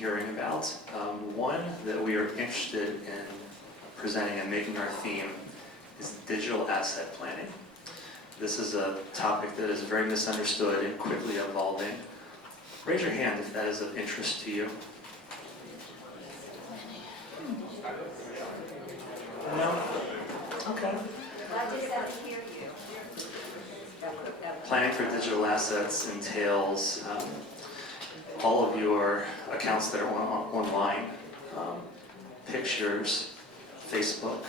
hearing about. One that we are interested in presenting and making our theme is digital asset planning. This is a topic that is very misunderstood and quickly evolving. Raise your hand if that is of interest to you. No? Okay. Planning for digital assets entails all of your accounts that are online, pictures, Facebook,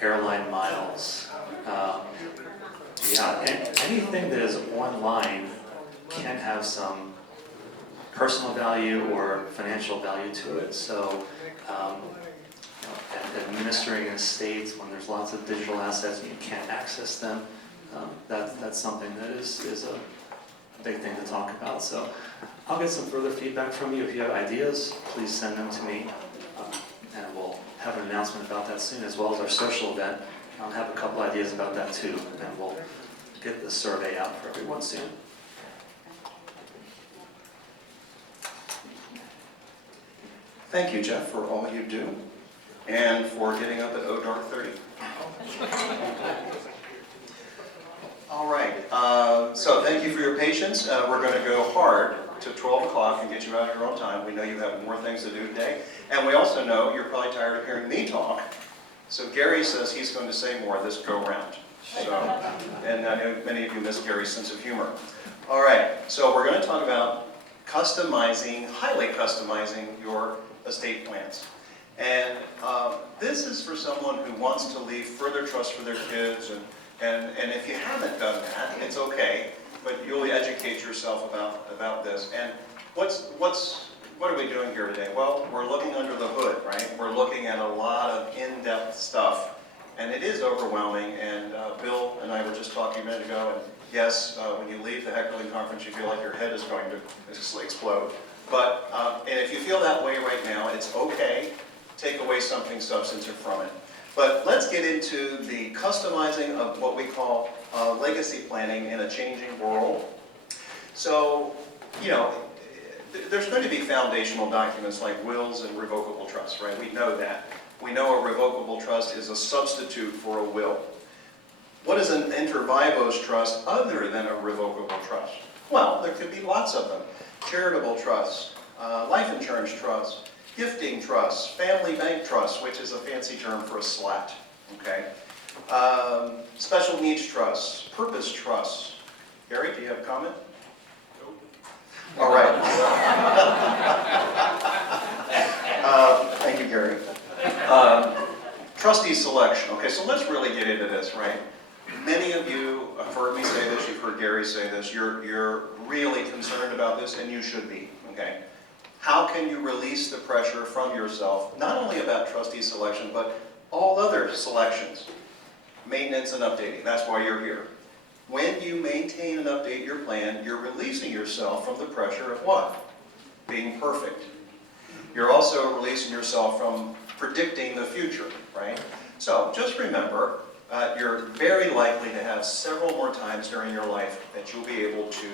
airline miles, anything that is online can have some personal value or financial value to it. So administering estates when there's lots of digital assets and you can't access them, that's something that is a big thing to talk about. So I'll get some further feedback from you. If you have ideas, please send them to me, and we'll have an announcement about that soon, as well as our social event. I'll have a couple ideas about that too, and we'll get the survey out for everyone soon. Thank you, Jeff, for all you do, and for getting up at dark 30. All right, so thank you for your patience. We're going to go hard to 12 o'clock and get you out of your own time. We know you have more things to do today, and we also know you're probably tired of hearing me talk. So Gary says he's going to say more this go-round. So, and I know many of you miss Gary's sense of humor. All right, so we're going to talk about customizing, highly customizing your estate plans. And this is for someone who wants to leave further trust for their kids, and if you haven't done that, it's okay, but you'll educate yourself about this. And what are we doing here today? Well, we're looking under the hood, right? We're looking at a lot of in-depth stuff, and it is overwhelming. And Bill and I were just talking a minute ago, and yes, when you leave the Heckerling conference, you feel like your head is going to just explode. But and if you feel that way right now, it's okay. Take away something substantive from it. But let's get into the customizing of what we call legacy planning in a changing world. So, you know, there's going to be foundational documents like wills and revocable trusts, right? We know that. We know a revocable trust is a substitute for a will. What is an inter vivos trust other than a revocable trust? Well, there could be lots of them. Charitable trusts, life insurance trusts, gifting trusts, family bank trusts, which is a fancy term for a slat, okay? Special needs trusts, purpose trusts. Gary, do you have a comment? Nope. All right. Thank you, Gary. Trustee selection. Okay, so let's really get into this, right? Many of you have heard me say this, you've heard Gary say this, you're really concerned about this, and you should be, okay? How can you release the pressure from yourself, not only about trustee selection, but all other selections? Maintenance and updating, that's why you're here. When you maintain and update your plan, you're releasing yourself from the pressure of what? Being perfect. You're also releasing yourself from predicting the future, right? So just remember, you're very likely to have several more times during your life that you'll be able to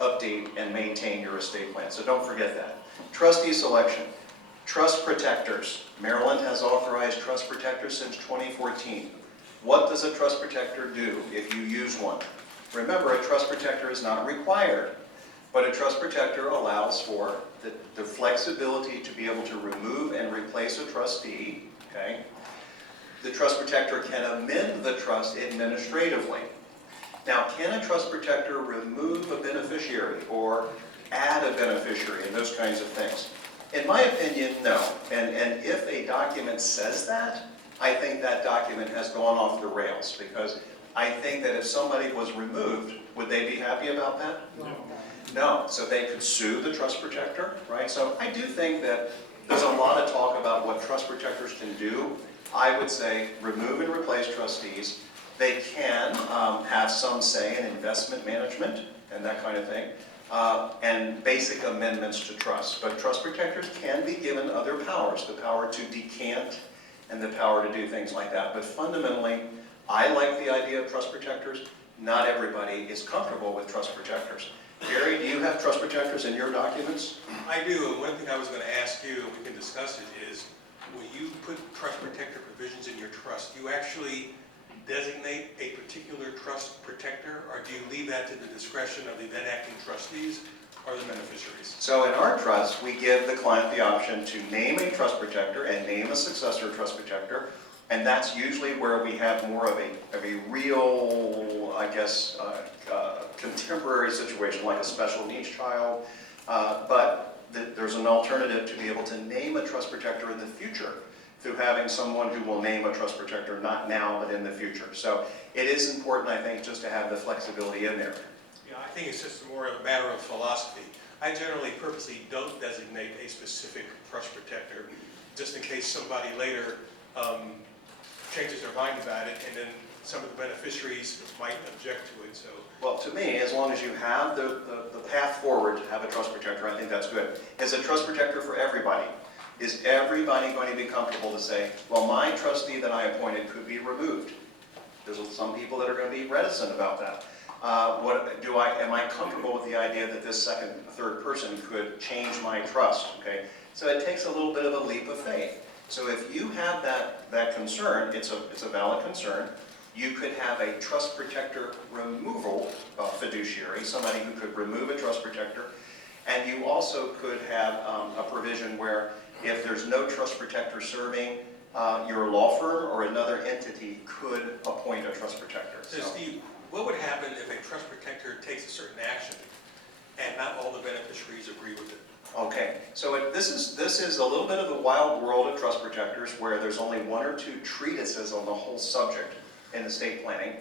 update and maintain your estate plan. So don't forget that. Trustee selection. Trust protectors. Maryland has authorized trust protectors since 2014. What does a trust protector do if you use one? Remember, a trust protector is not required, but a trust protector allows for the flexibility to be able to remove and replace a trustee, okay? The trust protector can amend the trust administratively. Now, can a trust protector remove a beneficiary or add a beneficiary and those kinds of things? In my opinion, no. And if a document says that, I think that document has gone off the rails, because I think that if somebody was removed, would they be happy about that? No. No. So they could sue the trust protector, right? So I do think that there's a lot of talk about what trust protectors can do. I would say remove and replace trustees. They can have some say in investment management and that kind of thing, and basic amendments to trust. But trust protectors can be given other powers, the power to decant and the power to do things like that. But fundamentally, I like the idea of trust protectors. Not everybody is comfortable with trust protectors. Gary, do you have trust protectors in your documents? I do, and one thing I was going to ask you, and we can discuss it, is when you put trust protector provisions in your trust, do you actually designate a particular trust protector, or do you leave that to the discretion of the then acting trustees or the beneficiaries? So in our trust, we give the client the option to name a trust protector and name a successor trust protector, and that's usually where we have more of a real, I guess, contemporary situation, like a special needs child, but there's an alternative to be able to name a trust protector in the future through having someone who will name a trust protector, not now, but in the future. So it is important, I think, just to have the flexibility in there. Yeah, I think it's just more of a matter of philosophy. I generally purposely don't designate a specific trust protector, just in case somebody later changes their mind about it, and then some of the beneficiaries might object to it. So, Well, to me, as long as you have the path forward to have a trust protector, I think that's good. Is a trust protector for everybody? Is everybody going to be comfortable to say, well, my trustee that I appointed could be removed? There's some people that are going to be reticent about that. Am I comfortable with the idea that this second, third person could change my trust? Okay, so it takes a little bit of a leap of faith. So if you have that concern, it's a valid concern. You could have a trust protector removal fiduciary, somebody who could remove a trust protector, and you also could have a provision where if there's no trust protector serving, your law firm or another entity could appoint a trust protector. So Steve, what would happen if a trust protector takes a certain action and not all the beneficiaries agree with it? Okay, so this is a little bit of the wild world of trust protectors, where there's only one or two treatises on the whole subject in estate planning.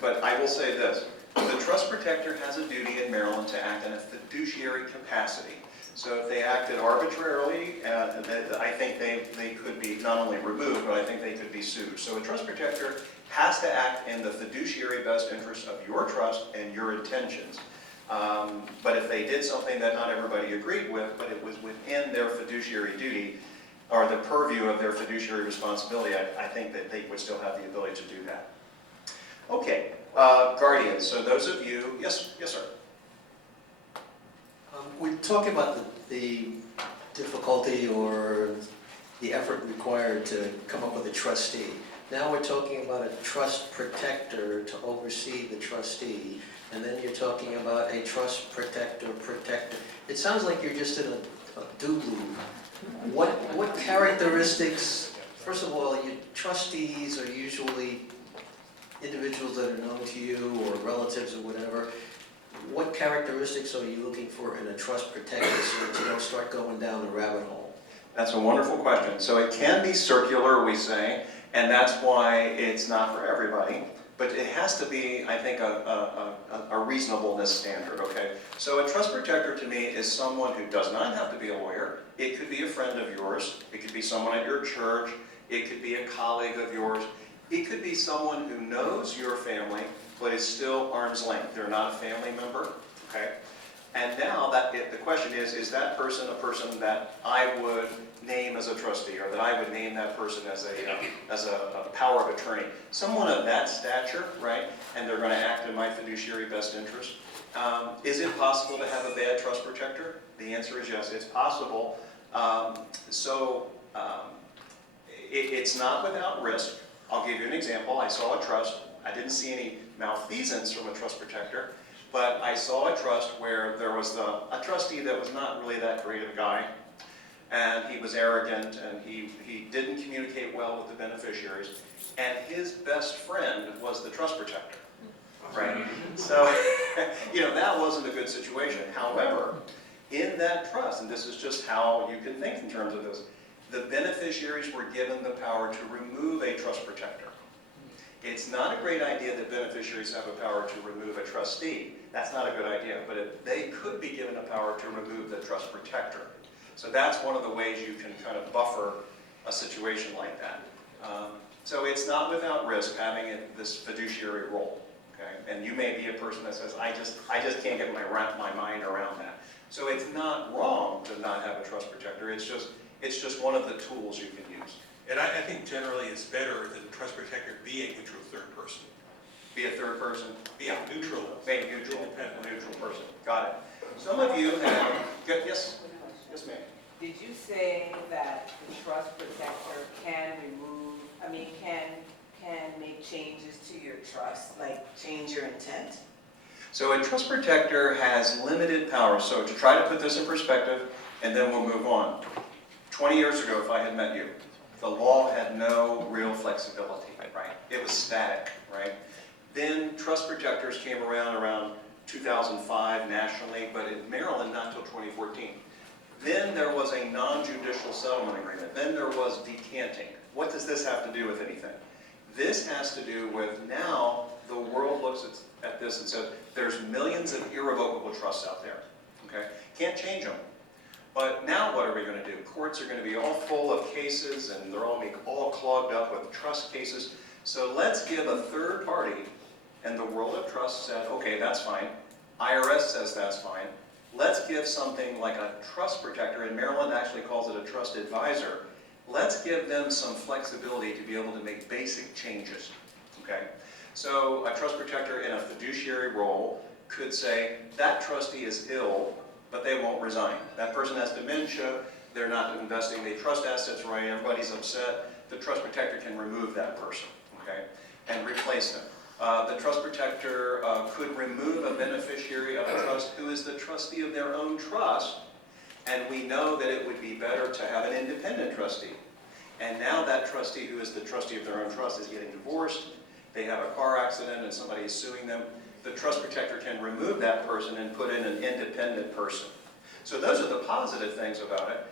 But I will say this: the trust protector has a duty in Maryland to act in a fiduciary capacity. So if they acted arbitrarily, I think they could be not only removed, but I think they could be sued. So a trust protector has to act in the fiduciary best interest of your trust and your intentions. But if they did something that not everybody agreed with, but it was within their fiduciary duty, or the purview of their fiduciary responsibility, I think that they would still have the ability to do that. Okay, guardians, so those of you, yes, sir. We're talking about the difficulty or the effort required to come up with a trustee. Now we're talking about a trust protector to oversee the trustee, and then you're talking about a trust protector. It sounds like you're just in a do-loop. What characteristics, first of all, your trustees are usually individuals that are known to you or relatives or whatever. What characteristics are you looking for in a trust protector so that you don't start going down the rabbit hole? That's a wonderful question. So it can be circular, we say, and that's why it's not for everybody. But it has to be, I think, a reasonableness standard, okay? So a trust protector to me is someone who does not have to be a lawyer. It could be a friend of yours. It could be someone at your church. It could be a colleague of yours. It could be someone who knows your family, but is still arm's length. They're not a family member, okay? And now the question is that person a person that I would name as a trustee, or that I would name that person as a power of attorney? Someone of that stature, right? And they're going to act in my fiduciary best interest. Is it possible to have a bad trust protector? The answer is yes, it's possible. It's not without risk. I'll give you an example. I saw a trust. I didn't see any malfeasance from a trust protector, but I saw a trust where there was a trustee that was not really that great of a guy, and he was arrogant, and he didn't communicate well with the beneficiaries, and his best friend was the trust protector, right? So, that wasn't a good situation. However, in that trust, and this is just how you can think in terms of this, the beneficiaries were given the power to remove a trust protector. It's not a great idea that beneficiaries have a power to remove a trustee. That's not a good idea, but they could be given a power to remove the trust protector. So that's one of the ways you can kind of buffer a situation like that. So it's not without risk having this fiduciary role, okay? And you may be a person that says, I just can't get my mind around that. So it's not wrong to not have a trust protector. It's just one of the tools you can use. And I think generally it's better that the trust protector be a neutral third person. Be a third person? Be a neutral. Be a neutral, Independent. a neutral person. Got it. Some of you have, yes? Yes, ma'am. Did you say that the trust protector can remove, can make changes to your trust, like change your intent? So a trust protector has limited power. So to try to put this in perspective, and then we'll move on. 20 years ago, if I had met you, the law had no real flexibility, right? It was static, right? Then trust protectors came around 2005 nationally, but in Maryland, not until 2014. Then there was a non-judicial settlement agreement. Then there was decanting. What does this have to do with anything? This has to do with now the world looks at this and says, there's millions of irrevocable trusts out there, okay? Can't change them. But now what are we going to do? Courts are going to be all full of cases and they're all clogged up with trust cases. So let's give a third party, and the world of trust said, okay, that's fine. IRS says that's fine. Let's give something like a trust protector, and Maryland actually calls it a trust advisor. Let's give them some flexibility to be able to make basic changes, okay? So a trust protector in a fiduciary role could say, that trustee is ill, but they won't resign. That person has dementia, they're not investing the trust assets right, everybody's upset. The trust protector can remove that person, okay, and replace them. The trust protector could remove a beneficiary of a trust who is the trustee of their own trust, and we know that it would be better to have an independent trustee. And now that trustee who is the trustee of their own trust is getting divorced, they have a car accident and somebody is suing them, the trust protector can remove that person and put in an independent person. So those are the positive things about it.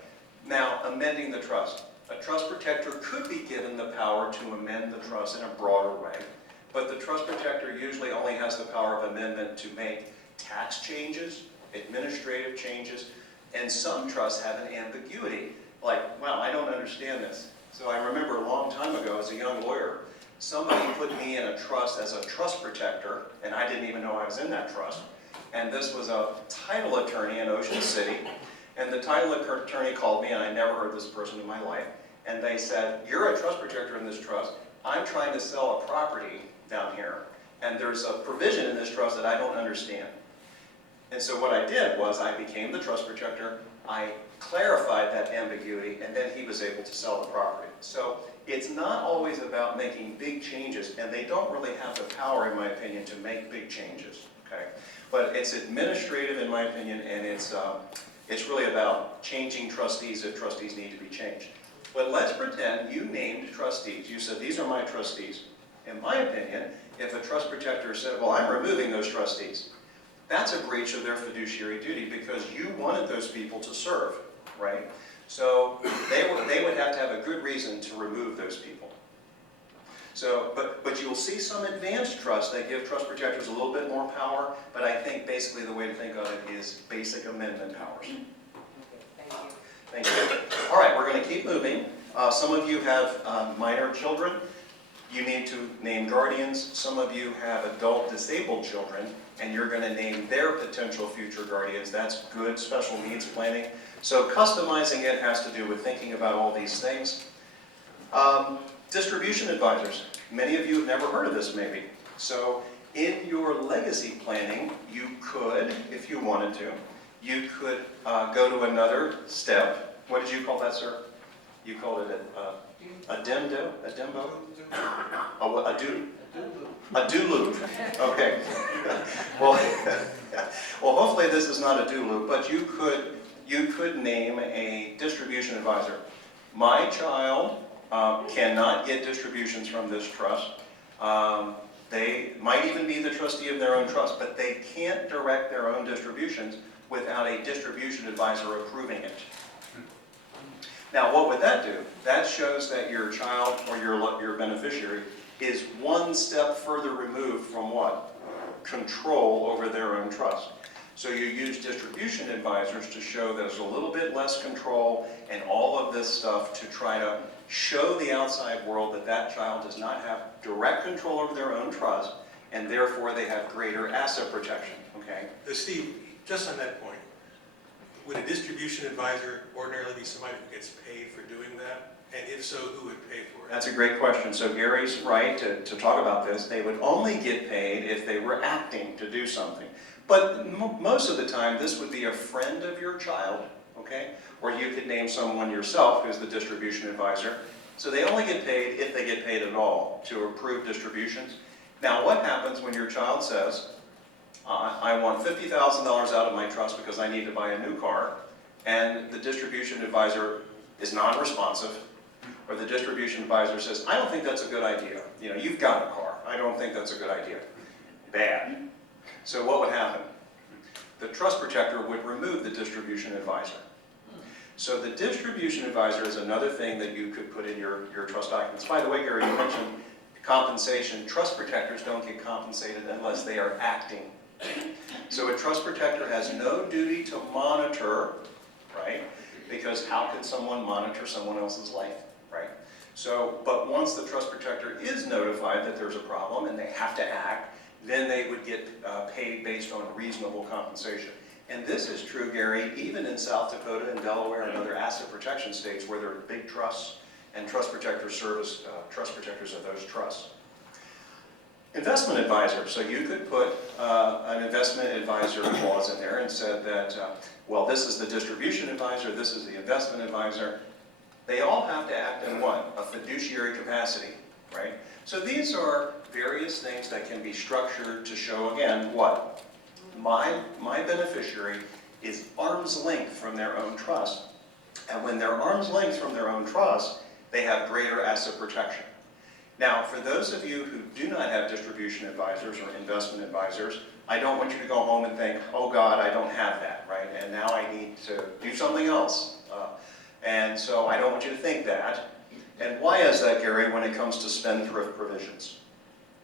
Now, amending the trust. A trust protector could be given the power to amend the trust in a broader way, but the trust protector usually only has the power of amendment to make tax changes, administrative changes, and some trusts have an ambiguity. Like, wow, I don't understand this. So I remember a long time ago as a young lawyer, somebody put me in a trust as a trust protector, and I didn't even know I was in that trust. And this was a title attorney in Ocean City, and the title attorney called me, and I never heard this person in my life, and they said, you're a trust protector in this trust, I'm trying to sell a property down here, and there's a provision in this trust that I don't understand. And so what I did was I became the trust protector, I clarified that ambiguity, and then he was able to sell the property. So it's not always about making big changes, and they don't really have the power, in my opinion, to make big changes, okay? But it's administrative, in my opinion, and it's really about changing trustees if trustees need to be changed. But let's pretend you named trustees. You said, these are my trustees. In my opinion, if a trust protector said, well, I'm removing those trustees, that's a breach of their fiduciary duty because you wanted those people to serve, right? So they would have to have a good reason to remove those people. So, but you'll see some advanced trusts that give trust protectors a little bit more power, but I think basically the way to think of it is basic amendment powers. Okay, thank you. Thank you. All right, we're going to keep moving. Some of you have minor children. You need to name guardians. Some of you have adult disabled children, and you're going to name their potential future guardians. That's good special needs planning. So customizing it has to do with thinking about all these things. Distribution advisors. Many of you have never heard of this maybe. So in your legacy planning, you could, if you wanted to, you could go to another step. What did you call that, sir? You called it a demdo? A dembo? A do-loop. Okay. Well, hopefully this is not a do-loop, but you could name a distribution advisor. My child cannot get distributions from this trust. They might even be the trustee of their own trust, but they can't direct their own distributions without a distribution advisor approving it. Now, what would that do? That shows that your child or your beneficiary is one step further removed from what? Control over their own trust. So you use distribution advisors to show there's a little bit less control and all of this stuff to try to show the outside world that that child does not have direct control over their own trust, and therefore they have greater asset protection, okay? Steve, just on that point, would a distribution advisor ordinarily be somebody who gets paid for doing that? And if so, who would pay for it? That's a great question. So Gary's right to talk about this. They would only get paid if they were acting to do something. But most of the time, this would be a friend of your child, okay? Or you could name someone yourself who's the distribution advisor. So they only get paid if they get paid at all to approve distributions. Now, what happens when your child says, I want $50,000 out of my trust because I need to buy a new car, and the distribution advisor is non-responsive, or the distribution advisor says, I don't think that's a good idea. You know, you've got a car. I don't think that's a good idea. Bad. So what would happen? The trust protector would remove the distribution advisor. So the distribution advisor is another thing that you could put in your trust documents. By the way, Gary, you mentioned compensation. Trust protectors don't get compensated unless they are acting. So a trust protector has no duty to monitor, right? Because how could someone monitor someone else's life, right? So, but once the trust protector is notified that there's a problem and they have to act, then they would get paid based on reasonable compensation. And this is true, Gary, even in South Dakota and Delaware and other asset protection states where there are big trusts and trust protectors service trust protectors of those trusts. Investment advisor. So you could put an investment advisor clause in there and said that, well, this is the distribution advisor, this is the investment advisor. They all have to act in what? A fiduciary capacity, right? So these are various things that can be structured to show, again, what? My beneficiary is arm's length from their own trust. And when they're arm's length from their own trust, they have greater asset protection. Now, for those of you who do not have distribution advisors or investment advisors, I don't want you to go home and think, oh God, I don't have that, right? And now I need to do something else. And so I don't want you to think that. And why is that, Gary, when it comes to spendthrift provisions?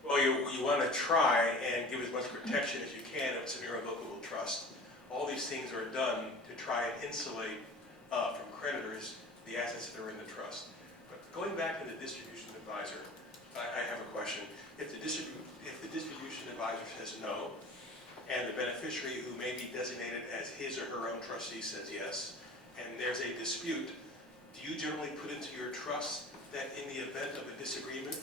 Well, you want to try and give as much protection as you can if it's an irrevocable trust. All these things are done to try and insulate from creditors the assets that are in the trust. But going back to the distribution advisor, I have a question. If the distribution advisor says no, and the beneficiary who may be designated as his or her own trustee says yes, and there's a dispute, do you generally put into your trust that in the event of a disagreement,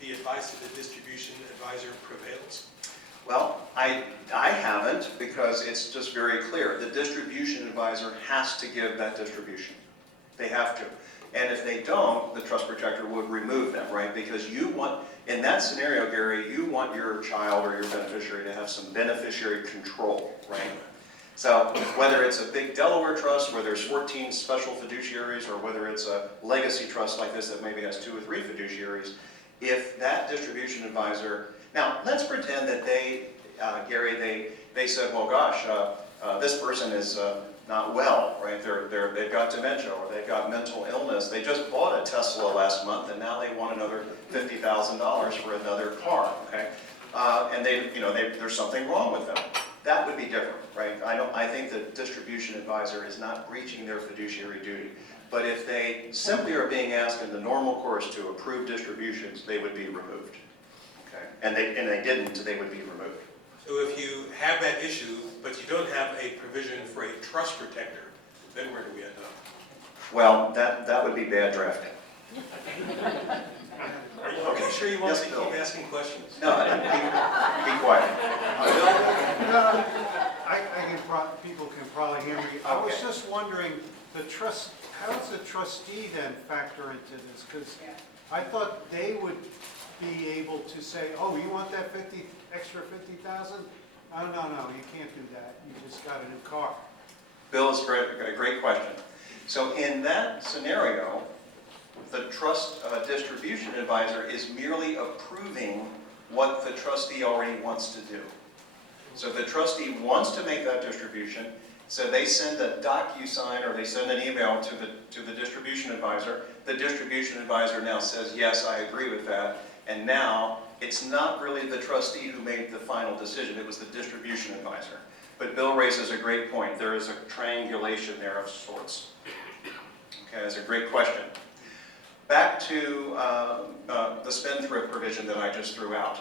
the advice of the distribution advisor prevails? Well, I haven't, because it's just very clear. The distribution advisor has to give that distribution. They have to. And if they don't, the trust protector would remove them, right? Because you want, in that scenario, Gary, you want your child or your beneficiary to have some beneficiary control, right? So whether it's a big Delaware trust where there's 14 special fiduciaries, or whether it's a legacy trust like this that maybe has 2 or 3 fiduciaries, if that distribution advisor, now let's pretend that they, Gary, they said, well, gosh, this person is not well, right? They've got dementia, or they've got mental illness. They just bought a Tesla last month, and now they want another $50,000 for another car, okay? And there's something wrong with them. That would be different, right? I think the distribution advisor is not breaching their fiduciary duty. But if they simply are being asked in the normal course to approve distributions, they would be removed, okay? And they didn't, they would be removed. So if you have that issue, but you don't have a provision for a trust protector, then where do we end up? Well, that would be bad drafting. Are you sure you want Yes, to Bill. keep asking questions? No, be quiet. People can probably hear me. I was Okay. just wondering, how does the trustee then factor into this? Because I thought they would be able to say, oh, you want that extra 50,000? Oh, no, you can't do that. You just got a new car. Bill, is a great question. So in that scenario, the trust distribution advisor is merely approving what the trustee already wants to do. So the trustee wants to make that distribution, so they send a DocuSign or they send an email to the distribution advisor. The distribution advisor now says, yes, I agree with that. And now it's not really the trustee who made the final decision, it was the distribution advisor. But Bill raises a great point. There is a triangulation there of sorts. Okay, that's a great question. Back to the spendthrift provision that I just threw out.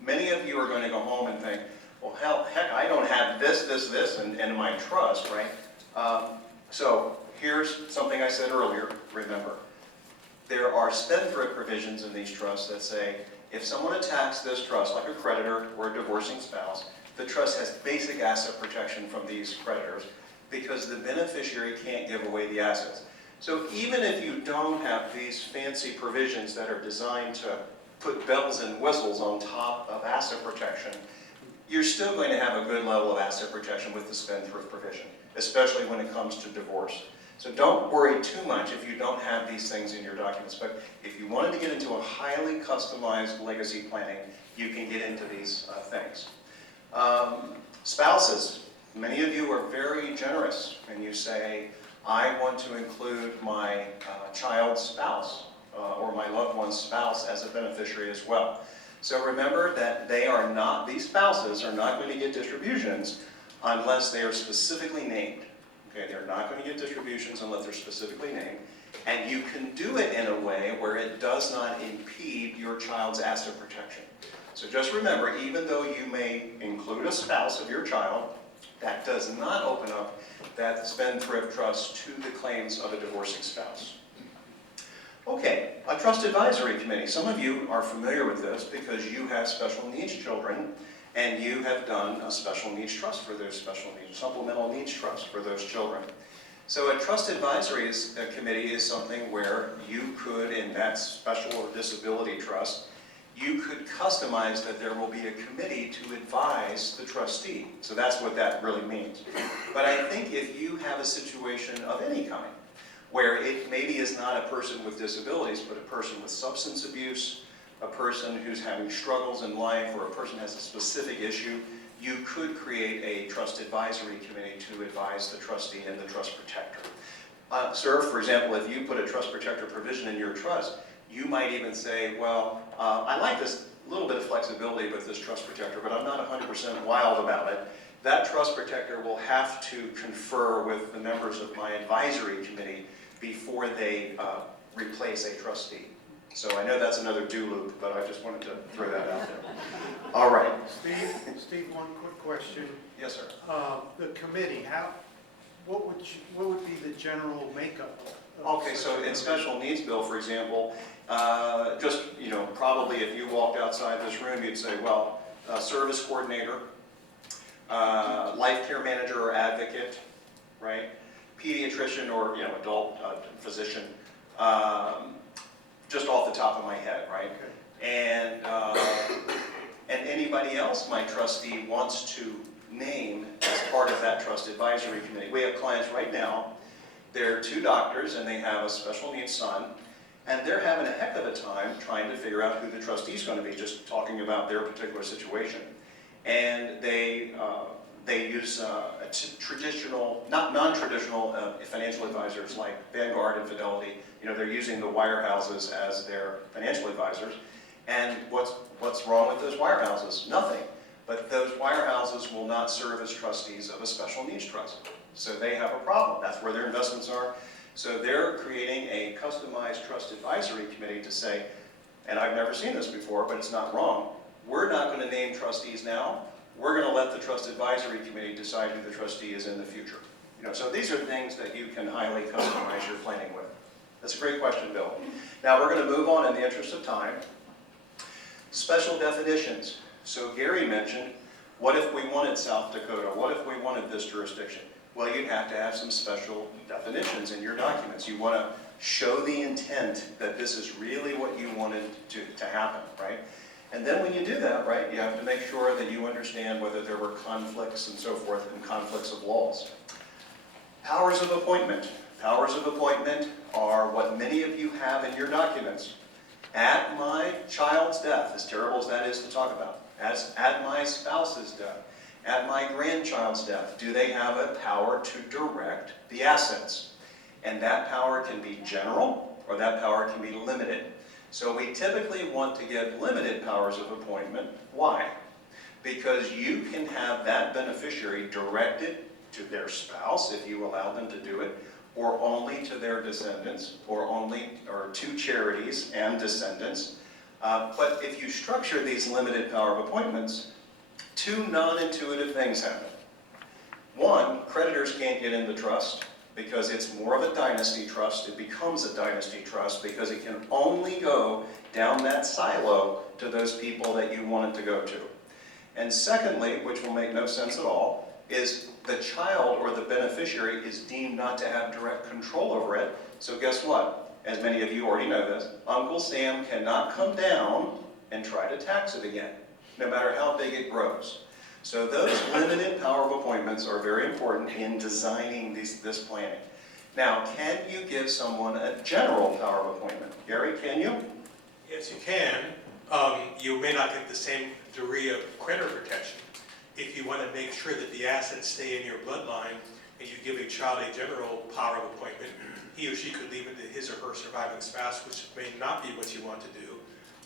Many of you are going to go home and think, well, heck, I don't have this, in my trust, right? So here's something I said earlier, remember. There are spendthrift provisions in these trusts that say, if someone attacks this trust, like a creditor or a divorcing spouse, the trust has basic asset protection from these creditors because the beneficiary can't give away the assets. So even if you don't have these fancy provisions that are designed to put bells and whistles on top of asset protection, you're still going to have a good level of asset protection with the spendthrift provision, especially when it comes to divorce. So don't worry too much if you don't have these things in your documents. But if you wanted to get into a highly customized legacy planning, you can get into these things. Spouses, many of you are very generous and you say, I want to include my child's spouse or my loved one's spouse as a beneficiary as well. So remember that these spouses are not going to get distributions unless they are specifically named. Okay, they're not going to get distributions unless they're specifically named. And you can do it in a way where it does not impede your child's asset protection. So just remember, even though you may include a spouse of your child, that does not open up that spendthrift trust to the claims of a divorcing spouse. Okay, a trust advisory committee. Some of you are familiar with this because you have special needs children and you have done a special needs trust for those special needs, supplemental needs trust for those children. So a trust advisory committee is something where you could, in that special or disability trust, you could customize that there will be a committee to advise the trustee. So that's what that really means. But I think if you have a situation of any kind, where it maybe is not a person with disabilities, but a person with substance abuse, a person who's having struggles in life, or a person has a specific issue, you could create a trust advisory committee to advise the trustee and the trust protector. Sir, for example, if you put a trust protector provision in your trust, you might even say, well, I like this little bit of flexibility with this trust protector, but I'm not 100% wild about it. That trust protector will have to confer with the members of my advisory committee before they replace a trustee. So I know that's another do loop, but I just wanted to throw that out there. All right. Steve, one quick question. Yes, sir. The committee, what would be the general makeup of Okay, such so a in committee? special needs bill, for example, just, probably if you walked outside this room, you'd say, well, service coordinator, life care manager or advocate, right? Pediatrician or, adult physician, just off the top of my head, right? Okay. And anybody else my trustee wants to name as part of that trust advisory committee. We have clients right now, they're 2 doctors and they have a special needs son, and they're having a heck of a time trying to figure out who the trustee is going to be, just talking about their particular situation. And they use traditional, not non-traditional financial advisors like Vanguard and Fidelity. They're using the wirehouses as their financial advisors. And what's wrong with those wirehouses? Nothing. But those wirehouses will not serve as trustees of a special needs trust. So they have a problem. That's where their investments are. So they're creating a customized trust advisory committee to say, and I've never seen this before, but it's not wrong, we're not going to name trustees now. We're going to let the trust advisory committee decide who the trustee is in the future. So these are things that you can highly customize your planning with. That's a great question, Bill. Now we're going to move on in the interest of time. Special definitions. So Gary mentioned, what if we wanted South Dakota? What if we wanted this jurisdiction? Well, you'd have to have some special definitions in your documents. You want to show the intent that this is really what you wanted to happen, right? And then when you do that, right, you have to make sure that you understand whether there were conflicts and so forth, and conflicts of laws. Powers of appointment. Powers of appointment are what many of you have in your documents. At my child's death, as terrible as that is to talk about, at my spouse's death, at my grandchild's death, do they have a power to direct the assets? And that power can be general, or that power can be limited. So we typically want to give limited powers of appointment. Why? Because you can have that beneficiary directed to their spouse, if you allow them to do it, or only to their descendants, or to charities and descendants. But if you structure these limited power of appointments, 2 non-intuitive things happen. One, creditors can't get into trust because it's more of a dynasty trust. It becomes a dynasty trust because it can only go down that silo to those people that you want it to go to. And secondly, which will make no sense at all, is the child or the beneficiary is deemed not to have direct control over it. So guess what? As many of you already know this, Uncle Sam cannot come down and try to tax it again, no matter how big it grows. So those limited power of appointments are very important in designing this planning. Now, can you give someone a general power of appointment? Gary, can you? Yes, you can. You may not get the same degree of creditor protection. If you want to make sure that the assets stay in your bloodline and you give a child a general power of appointment, he or she could leave it to his or her surviving spouse, which may not be what you want to do.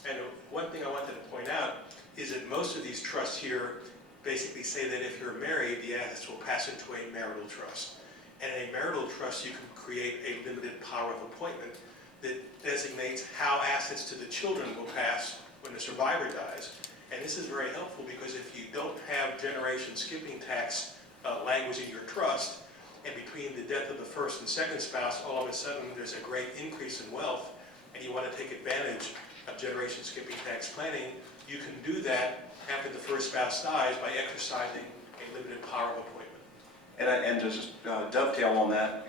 And one thing I wanted to point out is that most of these trusts here basically say that if you're married, the assets will pass into a marital trust. And in a marital trust, you can create a limited power of appointment that designates how assets to the children will pass when the survivor dies. And this is very helpful because if you don't have generation skipping tax language in your trust, and between the death of the first and second spouse, all of a sudden there's a great increase in wealth, and you want to take advantage of generation skipping tax planning, you can do that after the first spouse dies by exercising a limited power of appointment. And to just dovetail on that,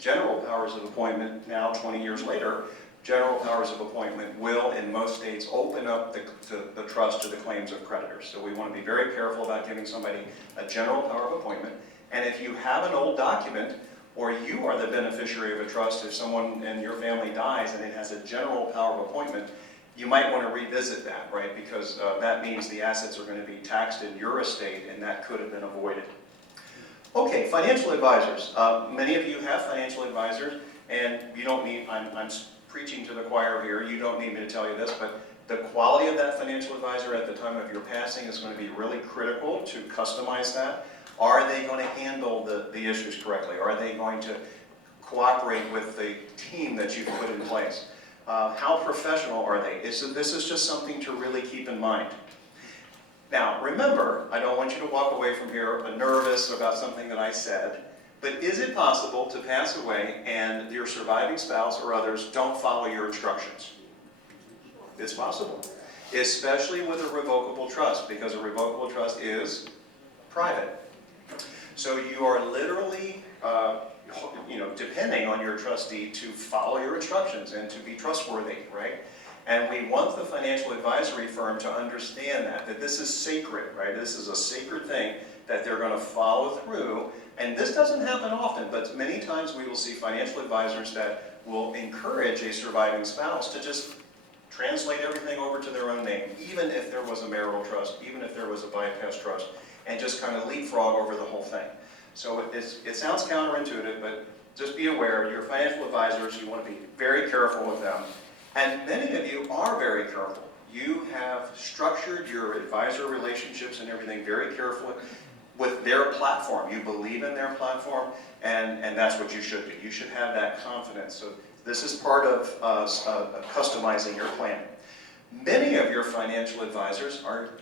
general powers of appointment now 20 years later, general powers of appointment will in most states open up the trust to the claims of creditors. So we want to be very careful about giving somebody a general power of appointment. And if you have an old document or you are the beneficiary of a trust, if someone in your family dies and it has a general power of appointment, you might want to revisit that, right? Because that means the assets are going to be taxed in your estate and that could have been avoided. Okay, financial advisors. Many of you have financial advisors, and you don't need, I'm preaching to the choir here, you don't need me to tell you this, but the quality of that financial advisor at the time of your passing is going to be really critical to customize that. Are they going to handle the issues correctly? Are they going to cooperate with the team that you've put in place? How professional are they? This is just something to really keep in mind. Now, remember, I don't want you to walk away from here nervous about something that I said, but is it possible to pass away and your surviving spouse or others don't follow your instructions? It's possible, especially with a revocable trust, because a revocable trust is private. So you are literally depending on your trustee to follow your instructions and to be trustworthy, right? And we want the financial advisory firm to understand that this is sacred, right? This is a sacred thing that they're going to follow through. And this doesn't happen often, but many times we will see financial advisors that will encourage a surviving spouse to just translate everything over to their own name, even if there was a marital trust, even if there was a bypass trust, and just kind of leapfrog over the whole thing. So it sounds counterintuitive, but just be aware, your financial advisors, you want to be very careful with them. And many of you are very careful. You have structured your advisor relationships and everything very carefully with their platform. You believe in their platform, and that's what you should do. You should have that confidence. So this is part of customizing your plan. Many of your financial advisors are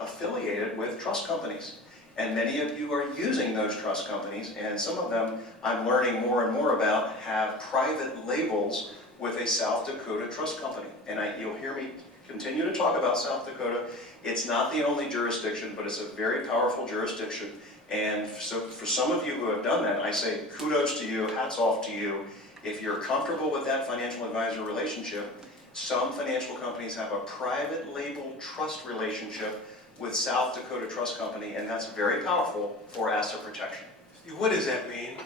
affiliated with trust companies. And many of you are using those trust companies, and some of them I'm learning more and more about have private labels with a South Dakota trust company. And you'll hear me continue to talk about South Dakota. It's not the only jurisdiction, but it's a very powerful jurisdiction. And so for some of you who have done that, I say kudos to you, hats off to you. If you're comfortable with that financial advisor relationship, some financial companies have a private label trust relationship with South Dakota Trust Company, and that's very powerful for asset protection. What does that mean?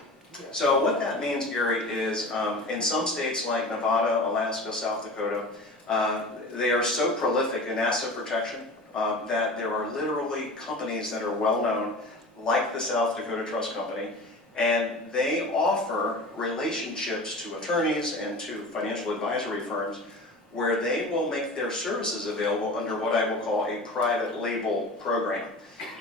So what that means, Gary, is in some states like Nevada, Alaska, South Dakota, they are so prolific in asset protection that there are literally companies that are well known, like the South Dakota Trust Company, and they offer relationships to attorneys and to financial advisory firms where they will make their services available under what I will call a private label program.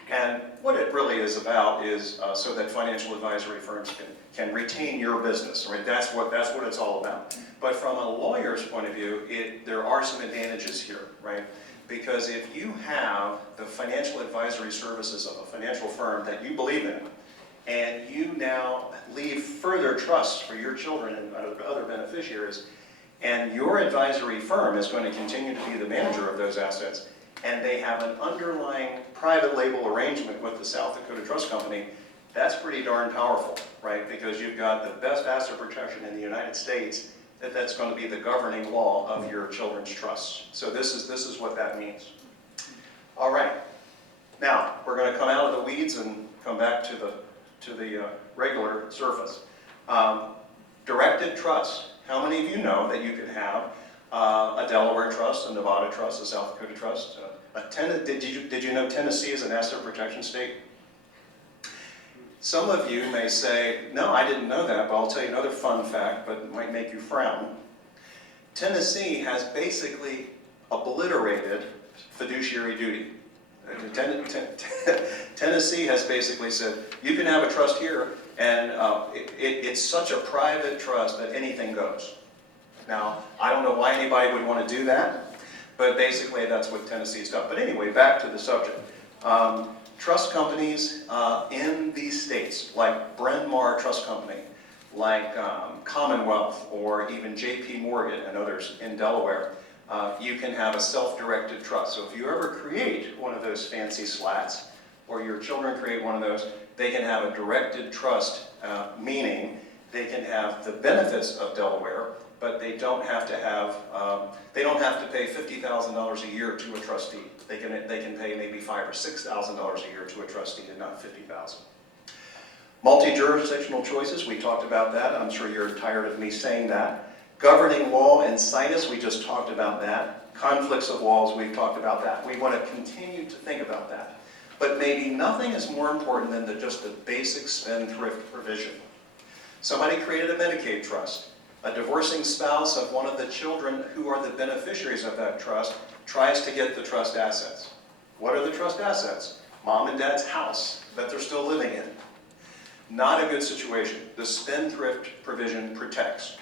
And what it really is about is so that financial advisory firms can retain your business, right? That's what it's all about. But from a lawyer's point of view, there are some advantages here, right? Because if you have the financial advisory services of a financial firm that you believe in, and you now leave further trusts for your children and other beneficiaries, and your advisory firm is going to continue to be the manager of those assets, and they have an underlying private label arrangement with the South Dakota Trust Company, that's pretty darn powerful, right? Because you've got the best asset protection in the United States, that's going to be the governing law of your children's trusts. So this is what that means. All right. Now, we're going to come out of the weeds and come back to the regular surface. Directed trust. How many of you know that you can have a Delaware trust, a Nevada trust, a South Dakota trust? Did you know Tennessee is an asset protection state? Some of you may say, no, I didn't know that, but I'll tell you another fun fact, but it might make you frown. Tennessee has basically obliterated fiduciary duty. Tennessee has basically said, you can have a trust here, and it's such a private trust that anything goes. Now, I don't know why anybody would want to do that, but basically that's what Tennessee's done. But anyway, back to the subject. Trust companies in these states, like Bryn Mawr Trust Company, like Commonwealth, or even J.P. Morgan and others in Delaware, you can have a self-directed trust. So if you ever create one of those fancy slats, or your children create one of those, they can have a directed trust, meaning they can have the benefits of Delaware, but they don't have to have, they don't have to pay $50,000 a year to a trustee. They can pay maybe $5,000 or $6,000 a year to a trustee, and not $50,000. Multi-jurisdictional choices, we talked about that. I'm sure you're tired of me saying that. Governing law and situs, we just talked about that. Conflicts of laws, we've talked about that. We want to continue to think about that. But maybe nothing is more important than just the basic spendthrift provision. Somebody created a Medicaid trust. A divorcing spouse of one of the children who are the beneficiaries of that trust tries to get the trust assets. What are the trust assets? Mom and dad's house that they're still living in. Not a good situation. The spendthrift provision protects.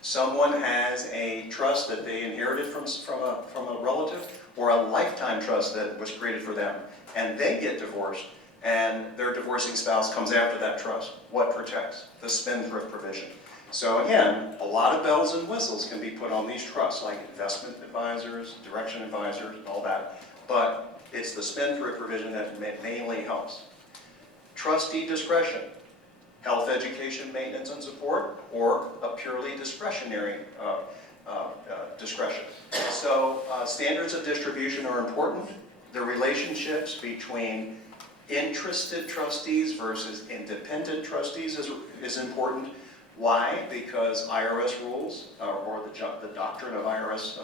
Someone has a trust that they inherited from a relative, or a lifetime trust that was created for them, and they get divorced, and their divorcing spouse comes after that trust. What protects? The spendthrift provision. So again, a lot of bells and whistles can be put on these trusts, like investment advisors, direction advisors, and all that. But it's the spendthrift provision that mainly helps. Trustee discretion, health, education, maintenance, and support, or a purely discretionary discretion. So standards of distribution are important. The relationships between interested trustees versus independent trustees is important. Why? Because IRS rules, or the doctrine of IRS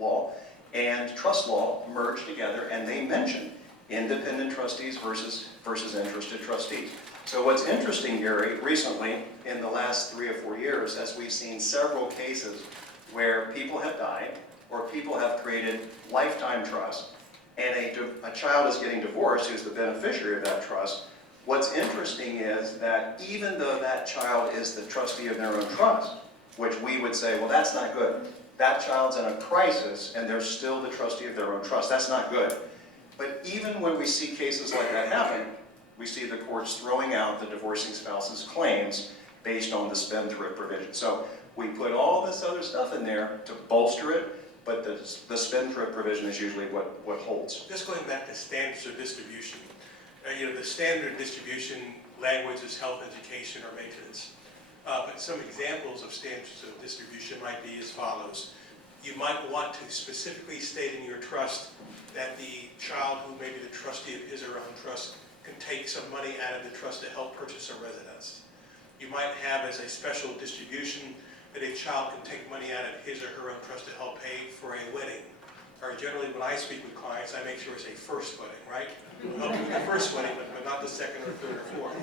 law, and trust law merge together, and they mention independent trustees versus interested trustees. So what's interesting, Gary, recently, in the last 3 or 4 years, as we've seen several cases where people have died, or people have created lifetime trusts, and a child is getting divorced who's the beneficiary of that trust. What's interesting is that even though that child is the trustee of their own trust, which we would say, well, that's not good. That child's in a crisis, and they're still the trustee of their own trust. That's not good. But even when we see cases like that happen, we see the courts throwing out the divorcing spouse's claims based on the spendthrift provision. So we put all this other stuff in there to bolster it, but the spendthrift provision is usually what holds. Just going back to standards of distribution, the standard distribution language is health, education, or maintenance. But some examples of standards of distribution might be as follows. You might want to specifically state in your trust that the child who may be the trustee of his or her own trust can take some money out of the trust to help purchase a residence. You might have as a special distribution that a child can take money out of his or her own trust to help pay for a wedding. Or generally, when I speak with clients, I make sure it's a first wedding, right? Help with the first wedding, but not the second or third or fourth.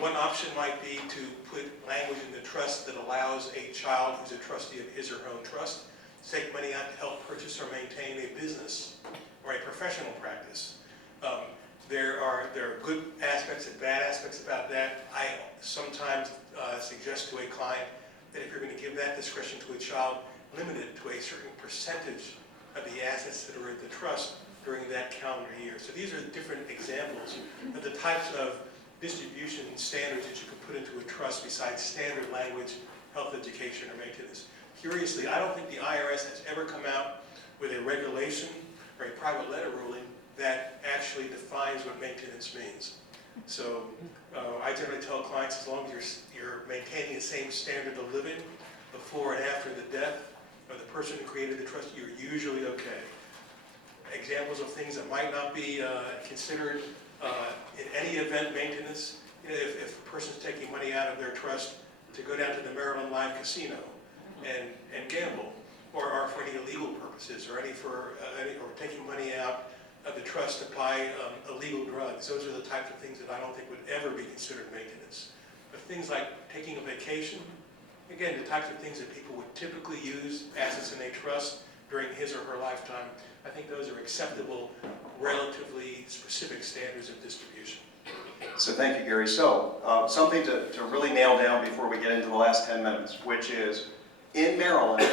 One option might be to put language in the trust that allows a child who's a trustee of his or her own trust to take money out to help purchase or maintain a business or a professional practice. There are good aspects and bad aspects about that. I sometimes suggest to a client that if you're going to give that discretion to a child, limit it to a certain percentage of the assets that are in the trust during that calendar year. So these are different examples of the types of distribution standards that you could put into a trust besides standard language, health, education, or maintenance. Curiously, I don't think the IRS has ever come out with a regulation or a private letter ruling that actually defines what maintenance means. So I generally tell clients, as long as you're maintaining the same standard of living before and after the death of the person who created the trust, you're usually okay. Examples of things that might not be considered in any event maintenance, you know, if a person's taking money out of their trust to go down to the Maryland Live Casino and gamble, or for any illegal purposes, or or taking money out of the trust to buy illegal drugs. Those are the types of things that I don't think would ever be considered maintenance. But things like taking a vacation, again, the types of things that people would typically use assets in a trust during his or her lifetime, I think those are acceptable, relatively specific standards of distribution. So thank you, Gary. So something to really nail down before we get into the last 10 minutes, which is, in Maryland,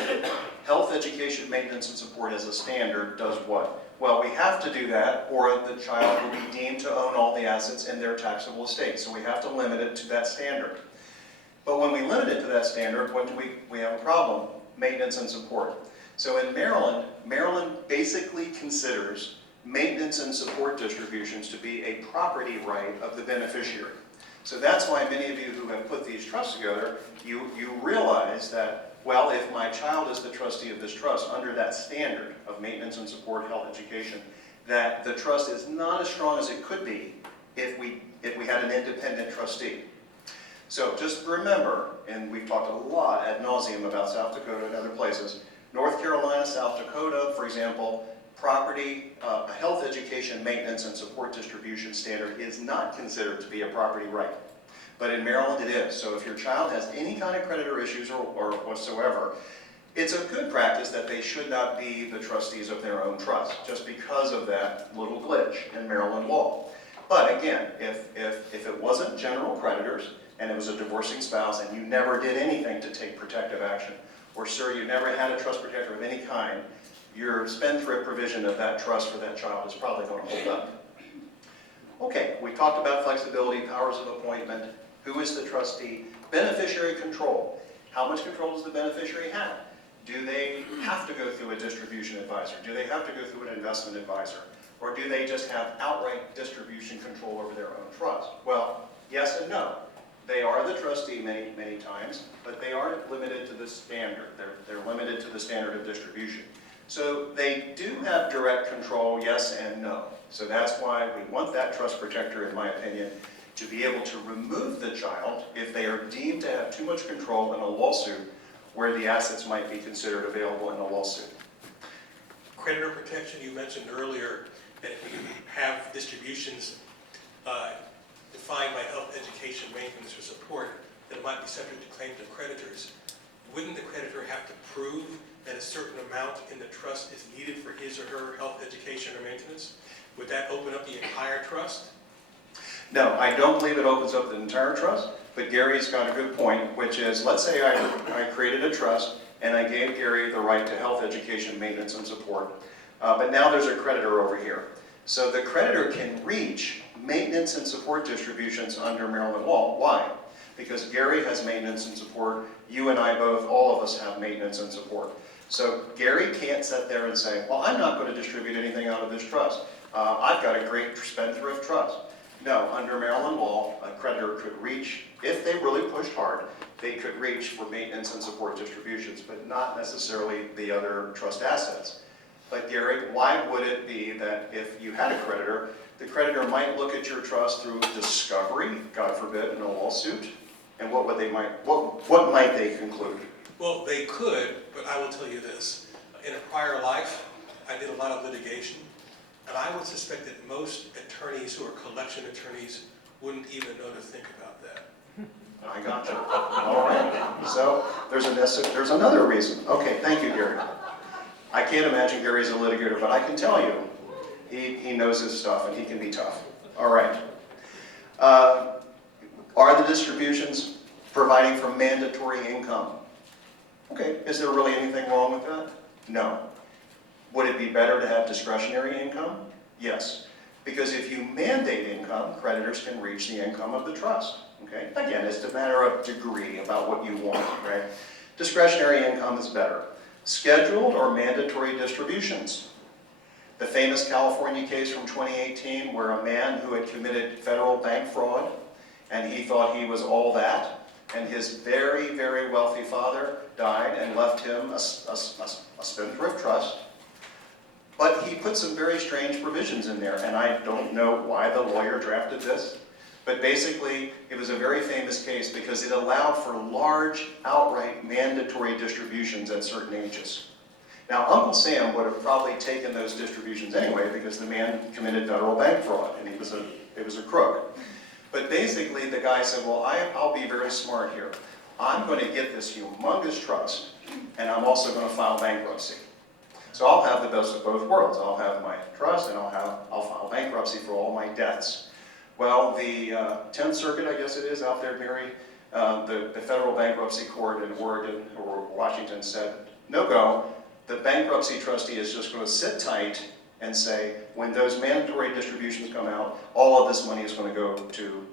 health, education, maintenance, and support as a standard does what? Well, we have to do that, or the child will be deemed to own all the assets in their taxable estate. So we have to limit it to that standard. But when we limit it to that standard, what do we have a problem? Maintenance and support. So in Maryland, Maryland basically considers maintenance and support distributions to be a property right of the beneficiary. So that's why many of you who have put these trusts together, you realize that, well, if my child is the trustee of this trust under that standard of maintenance and support, health, education, that the trust is not as strong as it could be if we had an independent trustee. So just remember, and we've talked a lot ad nauseum about South Dakota and other places, North Carolina, South Dakota, for example, property, health, education, maintenance, and support distribution standard is not considered to be a property right. But in Maryland it is. So if your child has any kind of creditor issues or whatsoever, it's a good practice that they should not be the trustees of their own trust, just because of that little glitch in Maryland law. But again, if it wasn't general creditors, and it was a divorcing spouse, and you never did anything to take protective action, or sir, you never had a trust protector of any kind, your spendthrift provision of that trust for that child is probably going to hold up. Okay, we talked about flexibility, powers of appointment, who is the trustee, beneficiary control. How much control does the beneficiary have? Do they have to go through a distribution advisor? Do they have to go through an investment advisor? Or do they just have outright distribution control over their own trust? Well, yes and no. They are the trustee many, many times, but they aren't limited to the standard. They're limited to the standard of distribution. So they do have direct control, yes and no. So that's why we want that trust protector, in my opinion, to be able to remove the child if they are deemed to have too much control in a lawsuit where the assets might be considered available in a lawsuit. Creditor protection, you mentioned earlier that if you have distributions defined by health, education, maintenance, or support that might be subject to claims of creditors, wouldn't the creditor have to prove that a certain amount in the trust is needed for his or her health, education, or maintenance? Would that open up the entire trust? No, I don't believe it opens up the entire trust, but Gary's got a good point, which is, let's say I created a trust and I gave Gary the right to health, education, maintenance, and support, but now there's a creditor over here. So the creditor can reach maintenance and support distributions under Maryland law. Why? Because Gary has maintenance and support, you and I both, all of us have maintenance and support. So Gary can't sit there and say, well, I'm not going to distribute anything out of this trust. I've got a great spendthrift trust. No, under Maryland law, a creditor could reach, if they really pushed hard, they could reach for maintenance and support distributions, but not necessarily the other trust assets. But Gary, why would it be that if you had a creditor, the creditor might look at your trust through discovery, God forbid, in a lawsuit, and what might they conclude? Well, they could, but I will tell you this. In a prior life, I did a lot of litigation, and I would suspect that most attorneys who are collection attorneys wouldn't even know to think about that. I got you. All right. So there's another reason. Okay, thank you, Gary. I can't imagine Gary's a litigator, but I can tell you, he knows his stuff and he can be tough. All right. Are the distributions providing for mandatory income? Okay, is there really anything wrong with that? No. Would it be better to have discretionary income? Yes. Because if you mandate income, creditors can reach the income of the trust, okay? Again, it's a matter of degree about what you want, right? Discretionary income is better. Scheduled or mandatory distributions. The famous California case from 2018 where a man who had committed federal bank fraud and he thought he was all that, and his very, very wealthy father died and left him a spendthrift trust. But he put some very strange provisions in there, and I don't know why the lawyer drafted this, but basically it was a very famous case because it allowed for large, outright mandatory distributions at certain ages. Now, Uncle Sam would have probably taken those distributions anyway because the man committed federal bank fraud, and it was a crook. But basically, the guy said, well, I'll be very smart here. I'm going to get this humongous trust, and I'm also going to file bankruptcy. So I'll have the best of both worlds. I'll have my trust, and I'll file bankruptcy for all my debts. Well, the 10th Circuit, I guess it is, out there, Mary, the federal bankruptcy court in Oregon or Washington said, no go. The bankruptcy trustee is just going to sit tight and say, when those mandatory distributions come out, all of this money is going to go to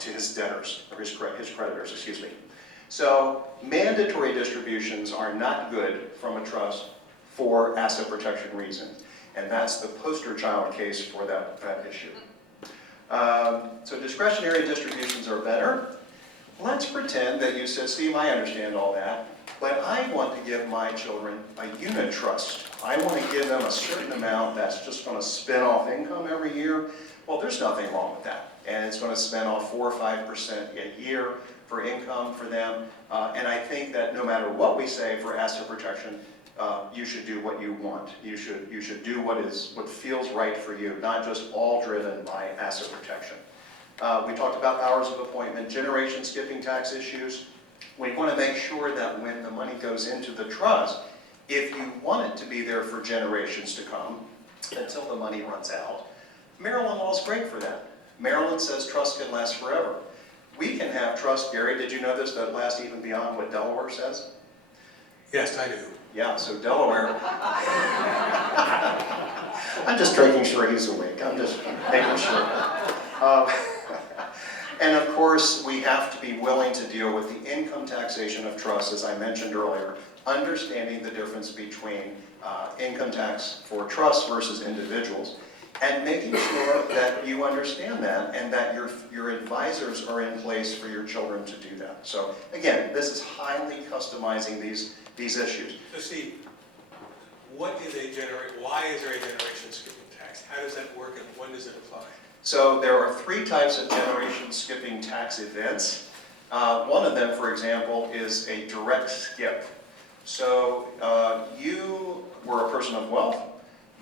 his debtors, or his creditors, excuse me. So mandatory distributions are not good from a trust for asset protection reasons. And that's the poster child case for that issue. So discretionary distributions are better. Let's pretend that you said, Steve, I understand all that, but I want to give my children a unit trust. I want to give them a certain amount that's just going to spin off income every year. Well, there's nothing wrong with that. And it's going to spin off 4 or 5% a year for income for them. And I think that no matter what we say for asset protection, you should do what you want. You should do what feels right for you, not just all driven by asset protection. We talked about powers of appointment, generation skipping tax issues. We want to make sure that when the money goes into the trust, if you want it to be there for generations to come, until the money runs out, Maryland law is great for that. Maryland says trust can last forever. We can have trust, Gary, did you know this, that last even beyond what Delaware says? Yes, I do. Yeah, so Delaware. I'm just making sure he's awake. I'm just making sure. And of course, we have to be willing to deal with the income taxation of trusts, as I mentioned earlier, understanding the difference between income tax for trusts versus individuals, and making sure that you understand that and that your advisors are in place for your children to do that. So again, this is highly customizing these issues. So Steve, why is there a generation skipping tax? How does that work and when does it apply? So there are 3 types of generation skipping tax events. One of them, for example, is a direct skip. So you were a person of wealth,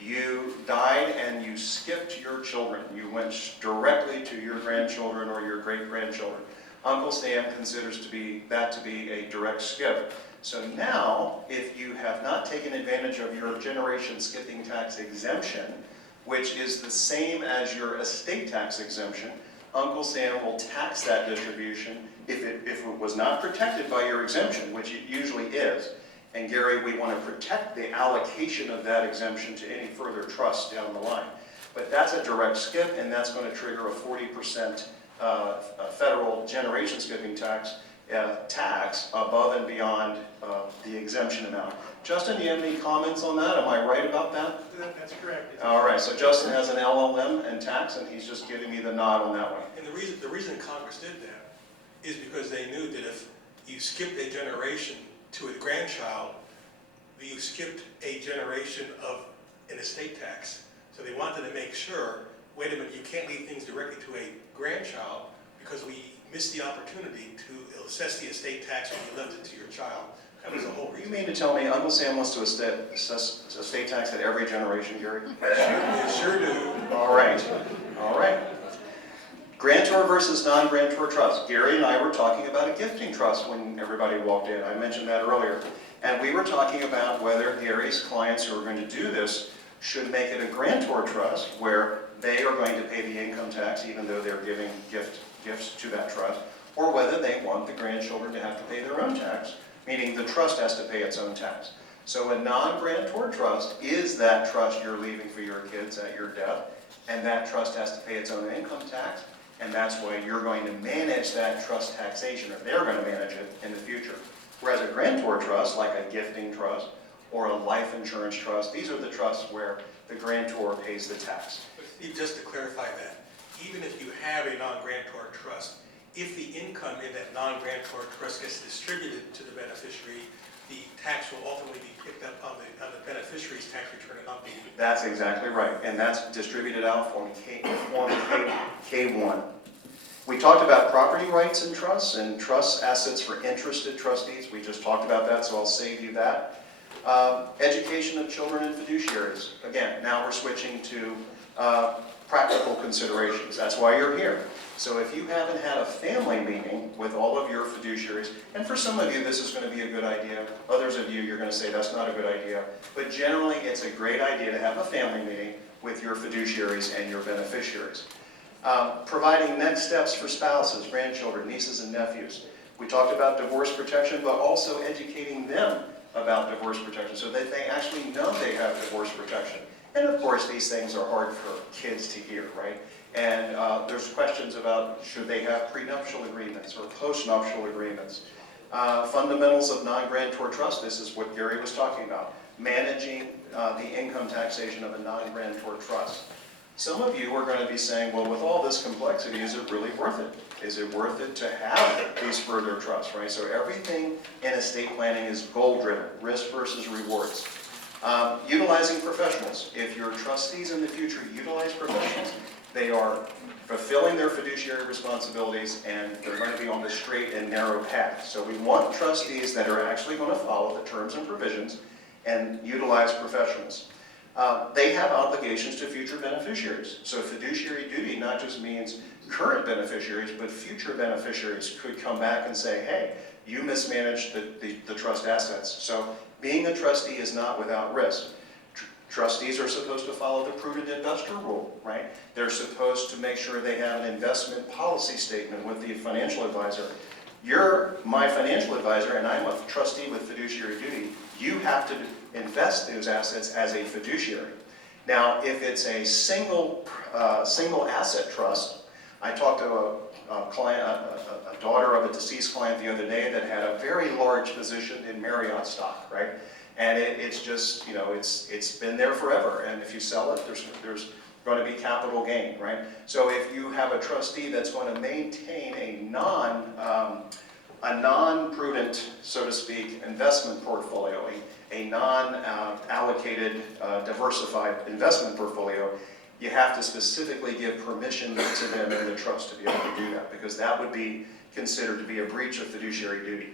you died and you skipped your children. You went directly to your grandchildren or your great-grandchildren. Uncle Sam considers that to be a direct skip. So now, if you have not taken advantage of your generation skipping tax exemption, which is the same as your estate tax exemption, Uncle Sam will tax that distribution if it was not protected by your exemption, which it usually is. And Gary, we want to protect the allocation of that exemption to any further trust down the line. But that's a direct skip, and that's going to trigger a 40% federal generation skipping tax above and beyond the exemption amount. Justin, do you have any comments on that? Am I right about that? That's correct. All right, so Justin has an LLM and tax, and he's just giving me the nod on that one. And the reason Congress did that is because they knew that if you skipped a generation to a grandchild, you skipped a generation of an estate tax. So they wanted to make sure, wait a minute, you can't leave things directly to a grandchild because we missed the opportunity to assess the estate tax when you left it to your child. That was the whole You reason. mean to tell me Uncle Sam wants to assess estate tax at every generation, Gary? They sure do. All right, all right. Grantor versus non-grantor trust. Gary and I were talking about a gifting trust when everybody walked in. I mentioned that earlier. And we were talking about whether Gary's clients who are going to do this should make it a grantor trust where they are going to pay the income tax even though they're giving gifts to that trust, or whether they want the grandchildren to have to pay their own tax, meaning the trust has to pay its own tax. So a non-grantor trust is that trust you're leaving for your kids at your death, and that trust has to pay its own income tax, and that's why you're going to manage that trust taxation, or they're going to manage it in the future. Whereas a grantor trust, like a gifting trust or a life insurance trust, these are the trusts where the grantor pays the tax. But Steve, just to clarify that, even if you have a non-grantor trust, if the income in that non-grantor trust gets distributed to the beneficiary, the tax will ultimately be picked up on the beneficiary's tax return and not the... That's exactly right, and that's distributed out Form K1. We talked about property rights and trusts assets for interested trustees. We just talked about that, so I'll save you that. Education of children and fiduciaries. Again, now we're switching to practical considerations. That's why you're here. So if you haven't had a family meeting with all of your fiduciaries, and for some of you this is going to be a good idea, others of you you're going to say that's not a good idea, but generally it's a great idea to have a family meeting with your fiduciaries and your beneficiaries. Providing next steps for spouses, grandchildren, nieces and nephews. We talked about divorce protection, but also educating them about divorce protection so that they actually know they have divorce protection. And of course, these things are hard for kids to hear, right? And there's questions about should they have prenuptial agreements or postnuptial agreements. Fundamentals of non-grantor trust, this is what Gary was talking about. Managing the income taxation of a non-grantor trust. Some of you are going to be saying, well, with all this complexity, is it really worth it? Is it worth it to have these further trusts, right? So everything in estate planning is goal-driven, risk versus rewards. Utilizing professionals. If your trustees in the future utilize professionals, they are fulfilling their fiduciary responsibilities and they're going to be on the straight and narrow path. So we want trustees that are actually going to follow the terms and provisions and utilize professionals. They have obligations to future beneficiaries. So fiduciary duty not just means current beneficiaries, but future beneficiaries could come back and say, hey, you mismanaged the trust assets. So being a trustee is not without risk. Trustees are supposed to follow the prudent investor rule, right? They're supposed to make sure they have an investment policy statement with the financial advisor. You're my financial advisor and I'm a trustee with fiduciary duty. You have to invest those assets as a fiduciary. Now, if it's a single asset trust, I talked to a client, a daughter of a deceased client the other day that had a very large position in Marriott stock, right? And it's just, you know, it's been there forever. And if you sell it, there's going to be capital gain, right? So if you have a trustee that's going to maintain a non-prudent, so to speak, investment portfolio, a non-allocated, diversified investment portfolio, you have to specifically give permission to them in the trust to be able to do that, because that would be considered to be a breach of fiduciary duty.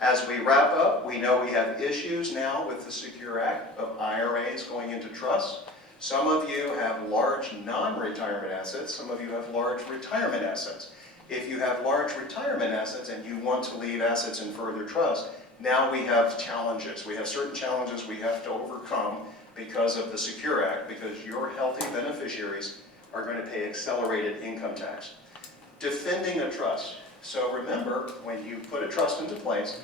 As we wrap up, we know we have issues now with the Secure Act of IRAs going into trusts. Some of you have large non-retirement assets. Some of you have large retirement assets. If you have large retirement assets and you want to leave assets in further trust, now we have challenges. We have certain challenges we have to overcome because of the Secure Act, because your healthy beneficiaries are going to pay accelerated income tax. Defending a trust. So remember, when you put a trust into place,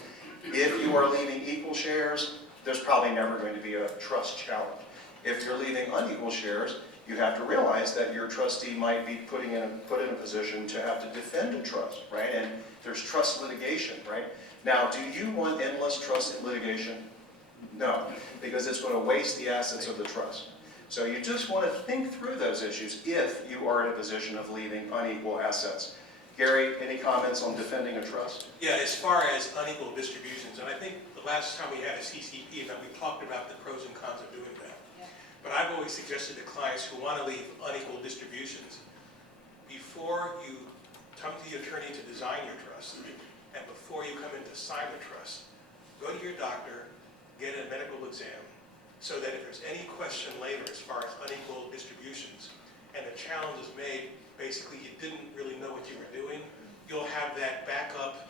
if you are leaving equal shares, there's probably never going to be a trust challenge. If you're leaving unequal shares, you have to realize that your trustee might be put in a position to have to defend a trust, right? And there's trust litigation, right? Now, do you want endless trust litigation? No, because it's going to waste the assets of the trust. So you just want to think through those issues if you are in a position of leaving unequal assets. Gary, any comments on defending a trust? Yeah, as far as unequal distributions, and I think the last time we had a CCP event, we talked about the pros and cons of doing that. Yeah. But I've always suggested to clients who want to leave unequal distributions, before you come to the attorney to design your trust, and before you come in to sign the trust, go to your doctor, get a medical exam, so that if there's any question later as far as unequal distributions, and a challenge is made, basically you didn't really know what you were doing, you'll have that backup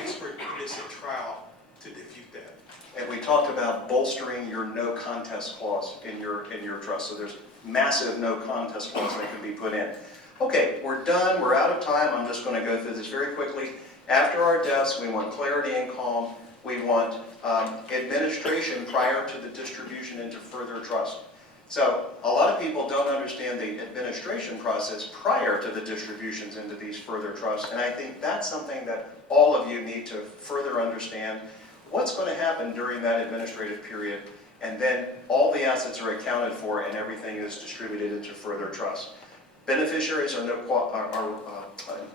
expert innocent trial to defute that. And we talked about bolstering your no contest clause in your trust. So there's massive no contest clause that can be put in. Okay, we're done, we're out of time. I'm just going to go through this very quickly. After our deaths, we want clarity and calm. We want administration prior to the distribution into further trust. So a lot of people don't understand the administration process prior to the distributions into these further trusts, and I think that's something that all of you need to further understand. What's going to happen during that administrative period, and then all the assets are accounted for and everything is distributed into further trusts. Beneficiaries are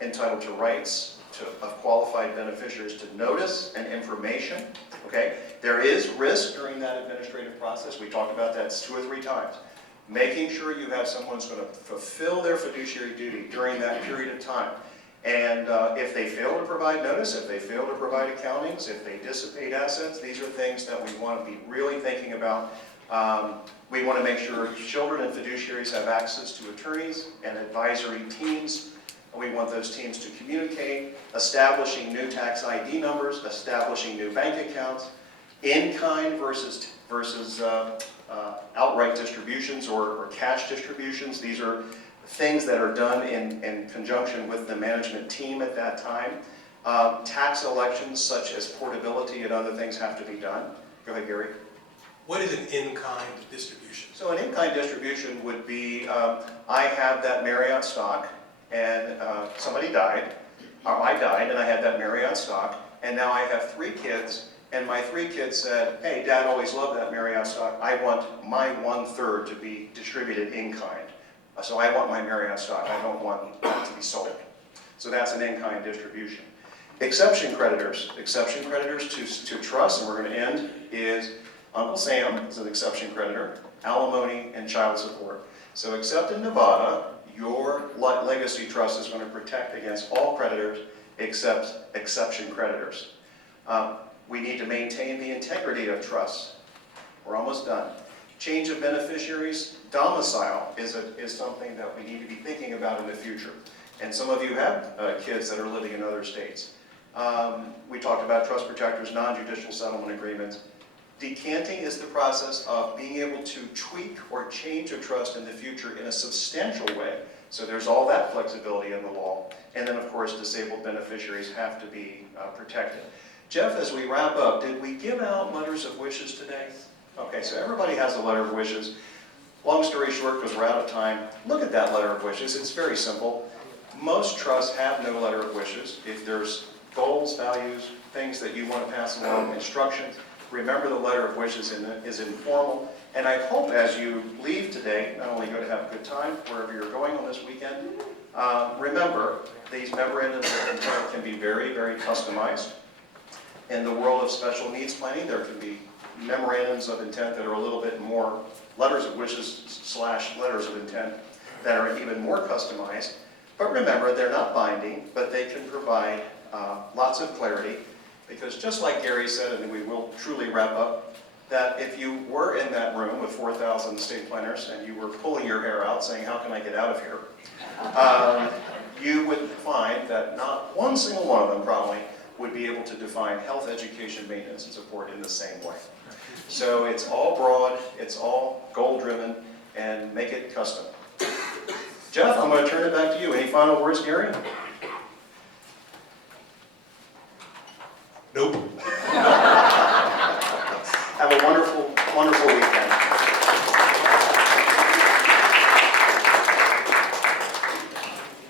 entitled to rights of qualified beneficiaries to notice and information, okay? There is risk during that administrative process. We talked about that 2 or 3 times. Making sure you have someone who's going to fulfill their fiduciary duty during that period of time. And if they fail to provide notice, if they fail to provide accountings, if they dissipate assets, these are things that we want to be really thinking about. We want to make sure children and fiduciaries have access to attorneys and advisory teams. We want those teams to communicate, establishing new tax ID numbers, establishing new bank accounts, in-kind versus outright distributions or cash distributions. These are things that are done in conjunction with the management team at that time. Tax elections such as portability and other things have to be done. Go ahead, Gary. What is an in-kind distribution? So an in-kind distribution would be, I have that Marriott stock, and somebody died, or I died, and I had that Marriott stock, and now I have 3 kids, and my 3 kids said, hey, Dad always loved that Marriott stock. I want my 1/3 to be distributed in kind. So I want my Marriott stock. I don't want that to be sold. So that's an in-kind distribution. Exception creditors to trust, and we're going to end, is Uncle Sam is an exception creditor, alimony, and child support. So except in Nevada, your legacy trust is going to protect against all creditors except exception creditors. We need to maintain the integrity of trusts. We're almost done. Change of beneficiaries, domicile is something that we need to be thinking about in the future. And some of you have kids that are living in other states. We talked about trust protectors, non-judicial settlement agreements. Decanting is the process of being able to tweak or change a trust in the future in a substantial way. So there's all that flexibility in the law. And then, of course, disabled beneficiaries have to be protected. Jeff, as we wrap up, did we give out letters of wishes today? Okay, so everybody has a letter of wishes. Long story short, because we're out of time, look at that letter of wishes. It's very simple. Most trusts have no letter of wishes. If there's goals, values, things that you want to pass along, instructions, remember the letter of wishes is informal. And I hope as you leave today, not only go to have a good time wherever you're going on this weekend, remember these memorandums of intent can be very, very customized. In the world of special needs planning, there can be memorandums of intent that are a little bit more letters of wishes / letters of intent that are even more customized. But remember, they're not binding, but they can provide lots of clarity. Because just like Gary said, and we will truly wrap up, that if you were in that room with 4,000 estate planners and you were pulling your hair out saying, how can I get out of here? You would find that not one single one of them probably would be able to define health, education, maintenance, and support in the same way. So it's all broad, it's all goal-driven, and make it custom. Jeff, I'm going to turn it back to you. Any final words, Gary? Nope. Have a wonderful, wonderful weekend.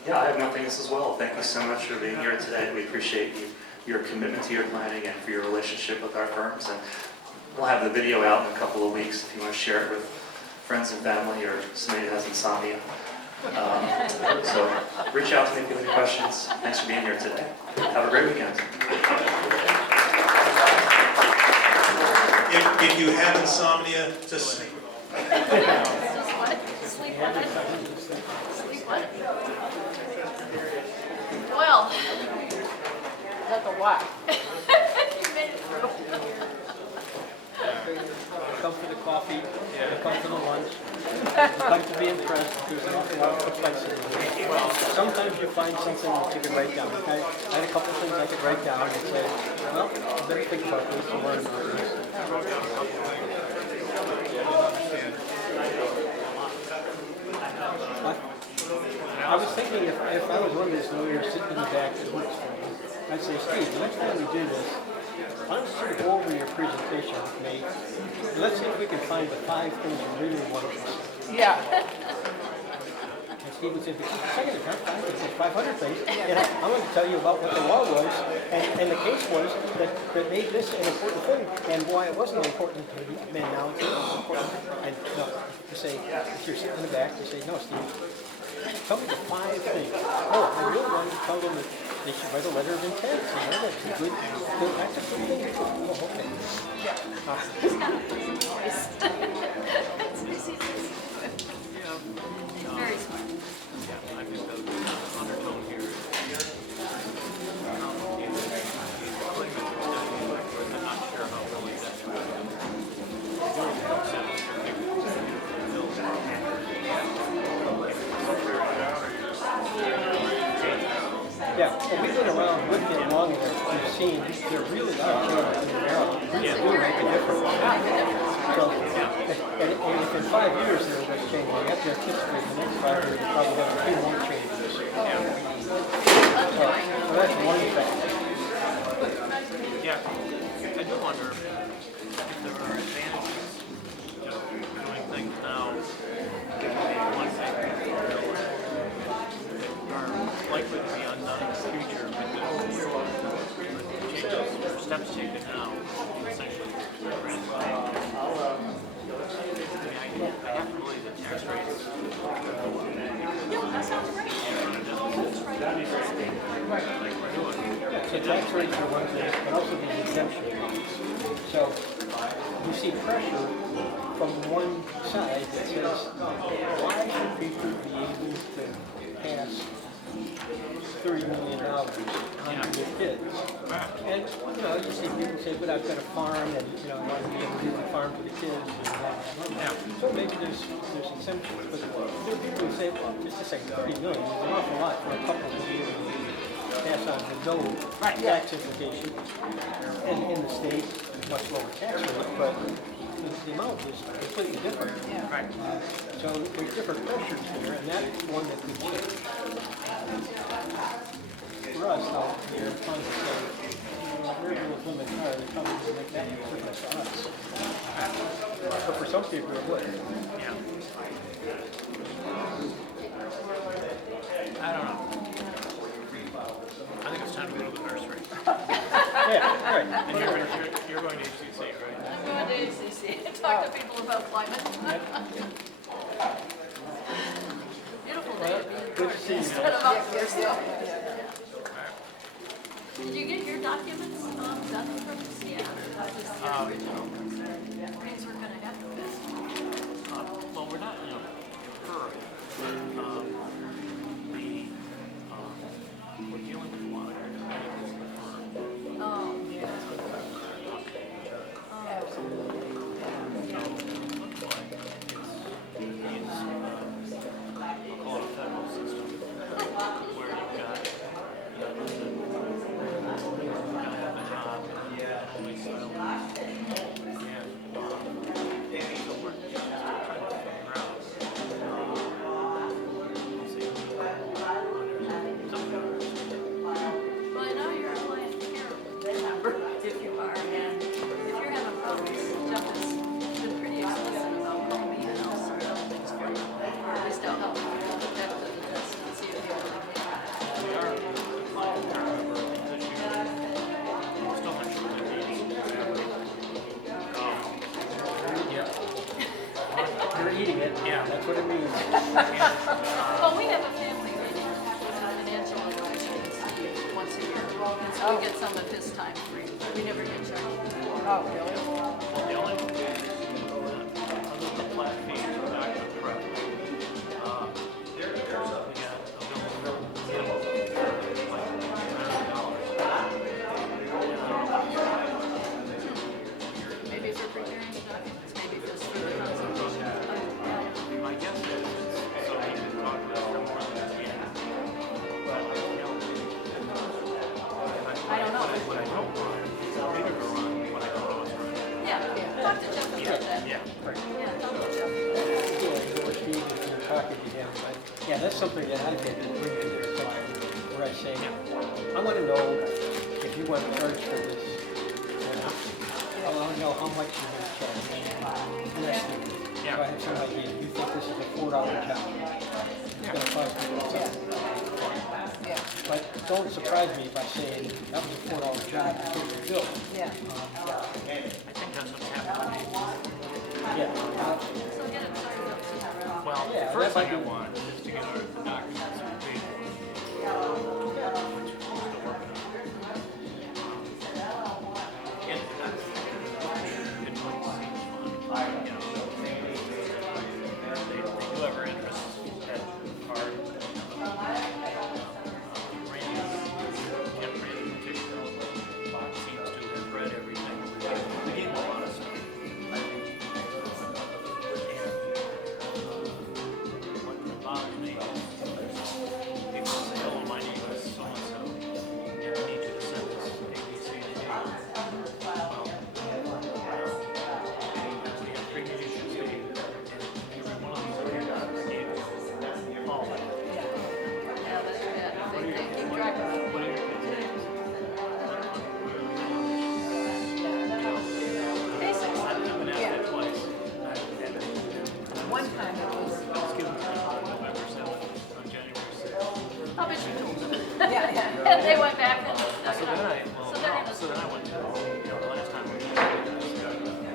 Yeah, I have nothing else as well. Thank you so much for being here today. We appreciate your commitment to your planning and for your relationship with our firms. And we'll have the video out in a couple of weeks if you want to share it with friends and family or somebody that has insomnia. So reach out to me if you have any questions. Thanks for being here today. Have a great weekend. If you have insomnia, just sleep. Well, that's a lot. You made it through. Come for the coffee, come for the lunch. You'd like to be impressed. There's an awful lot of complexity. Sometimes you find something that you can write down. Okay? I had a couple of things I could write down and say, well, you better think about this and learn about this. I was thinking if I was one of these lawyers sitting in the back that looks for me, I'd say, Steve, the next time we do this, why don't you sort of go over your presentation made. Let's see if we can find the 5 things you really want to see. Yeah. And Steve would say, second account, 500 things. And I'm going to tell you about what the law was, and the case was that made this an important thing, and why it wasn't important to men now, it's important. And no, you say, if you're sitting in the back, you say, no, Steve, tell me the 5 things. Oh, I really want to tell them that they should write a letter of intent. You know, that's a good, that's a good thing. Oh, okay. He's got a pleasant voice. He's very smart. I think the undertone here is I'm not sure how really that's Yeah, and we've been around with it long enough, we've seen there really are changes in the narrow. Really do make a difference. So, and if in 5 years there was change, we have to anticipate the next 5 years, we'll probably have 2 more changes. So that's one thing. Yeah, I do wonder if there are advantages to doing things now, one thing are likely to be undone in the future, but the changes or steps taken now essentially grandfather. I have to believe that tax rates. So tax rates are one thing, but also the exemption laws. So you see pressure from one side that says, why should people be able to pass $30 million on to their kids? And, you know, you see people say, but I've got a farm and, you know, I want to be able to do the farm for the kids. And so maybe there's exemptions, but there are people who say, well, just a second, $30 million is an awful lot for a couple to be able to pass on the no tax implication. And in the state, much lower tax rate, but the amount is completely different. Right. So there's different pressures there, and that's one that could change. For us, though, we're trying to say, you know, we're going to limit cars, it probably doesn't make that much difference to us. But for some people, it would. Yeah. I don't know. I think it's time to go to the nursery. Yeah, right. And you're going to HCC, right? I'm going to ACC, talk to people about climate. Beautiful day to be in Good to see you. instead of up here still. Did you get your documents done from this? Yeah, that was the original. Things were going to happen fast. Well, we're not in a hurry. We're dealing with a lot of independents in the firm. Oh, yeah. I'll call it a federal system, where you've got, gotta have a job, police style. And so we're trying to figure out, Well, I know you're applying for care member, if you are, and if you're having problems, Jeff has been pretty explicit about maybe and also things for you, or at least I'll help you protect the test and see if you really need it. we are applying for a number of positions. We're still not sure what it means exactly. You're eating it. Yeah. That's what it means. Well, we have a family meeting with a financial advisor once a year, and so we get some of his time free. We never get charged. Well, the only other than the flat fee for back to prep, we got Maybe for preparing documents, maybe just for the consultation. my guess is it's so we can talk about someone that we I don't know. what I don't want is a bigger run when I don't know what's running. Yeah, talk to Jeff about that. Yeah. Yeah, talk to Jeff. Yeah, or Steve, if you're talking to him, but yeah, that's something that I did bring to their time, where I say, I want to know if you want to charge for this, you know, how long much you're gonna charge. Less than, so Yeah. I have some idea, you think this is a $4 job. It's gonna cost me something. Yeah, But don't surprise me by saying, that was a $4 job, to pay the bill. yeah. I think that's what's happening. Yeah. So get it started up too. Well, Yeah, the first that thing I might be- want is to get our documents paid for, which we're still working on. And it might seem fun, you know. They do have our interests at heart. Randy, Randy in particular, seems to have read everything. We gave him a lot of stuff. What bothers me is people say, oh, my name is so-and-so, and I need you to send us A, B, C, and D. Well, we have 3 musicians here, and every one of them gave all of it. Yeah, that's bad. They keep track of it. What are your kids' names? Basics. I've been asked that twice. One time it was, I was given November 7th on January 6th. I'll bet you told them. yeah, yeah. And they went back and dug So it then up. I, So they're gonna. so then I went to, the last time we were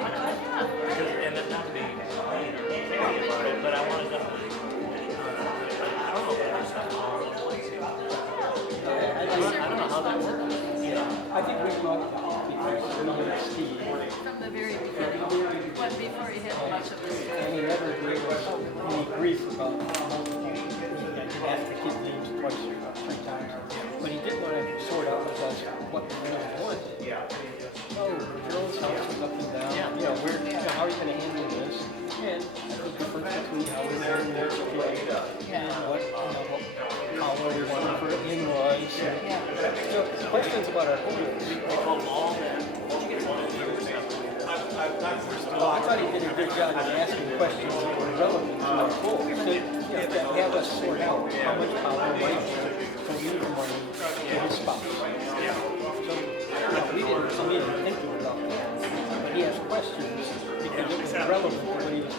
and then not being mean or angry about it, but I wanted them to, I don't know if there's something all over the place here. I don't know how that works. I think we talked about it because we had Steve, From the very beginning, what, before he had much of this. and he never gave us any grief about he asked the kid names twice or 3 times. But he did want to sort out with us what we really wanted. Oh, Joe's house was up and down. Yeah. You know, how are you going to handle this? And the difference between how we're married and what, how we want for in-laws. So, questions about our homes. We told them all that. Well, I thought he did a good job of asking questions that were relevant to our goals. To have us sort out how much power we leave money to his spouse. So, we didn't come in thinking about that. But he asked questions because it was relevant to what he was.